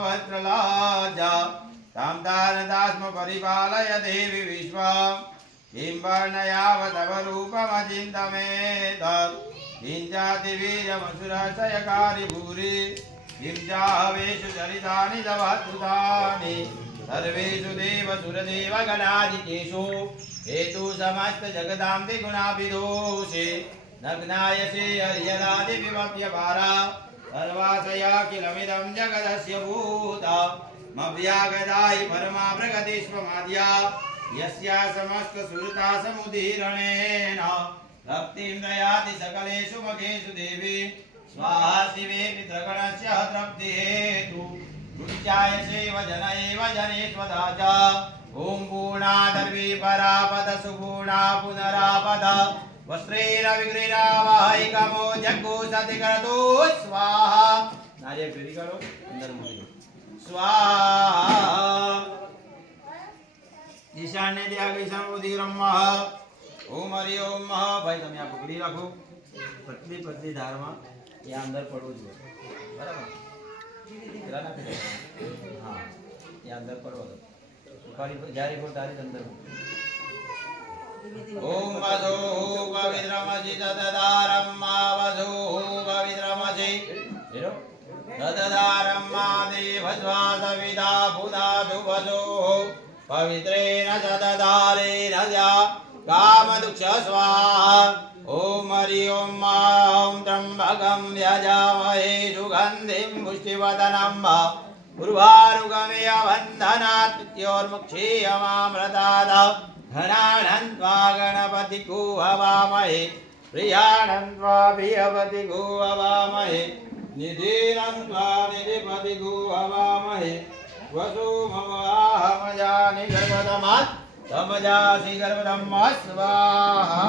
वस्त्रलाजा तां दानदास्म परिपालय देवी विश्वं किं वर्णयावतव रूपमचिन्तमेत किं जाति वीर्यमसुरक्षयकारि भूरि किं जाहवेषु चरितानि तव अद्भुतानि सर्वेषु देवसुरदेवगणादिकेषु हेतु समस्त जगदां द्विगुणाभिदोषे नग्नायसे हर्यदादिविभव्यपारा सर्वाशया किलमिदं जगदस्य भूता मव्यागदायि परमा प्रगतिष्वमाद्या यस्या समस्त सुरता समुदीरणेन तप्तिं दयाति सकलेषु मखेषु देवी स्वाहा शिवे पितृगणस्य तृप्तिहेतु गुञ्जायसेव जन एव जनेष्वदा च ॐ पूर्णादर्वी परापद सुपूर्णा पुनरापद वस्त्रेरविग्रहावाहिकमो जग्गो सतिकरतो स्वाहा नारियल फेरी करो अंदर मोड़ी स्वाहा ईशान्य दिया समुदीरम्मः ओम हरि ओम भाई તમે આ પકડી રાખો પતલી પતલી ધારમાં એ અંદર પડવું જોઈએ બરાબર જરા ના હા એ અંદર પડવો દો સુપારી જારી પર તારી અંદર ओम वसो पवित्रमसि तददारम्मा वसो पवित्रमसि तददारम्मा देवस्वासविदा भूतादु वसो पवित्रेण तददारेण जा कामदुक्ष स्वाहा ओम हरि ओम त्र्यम्बकं यजामहे सुगन्धिं पुष्टिवर्धनं उर्वारुकमेव बन्धनात् मृत्योर्मुक्षीयमामृतात् धनानन्त्वा गणपति को हवामहे प्रियानन्त्वा प्रियपति को हवामहे निधिनन्त्वा निधिपति को हवामहे वसु मम आहमजानि गर्भदमात् तमजासि गर्भदम् स्वाहा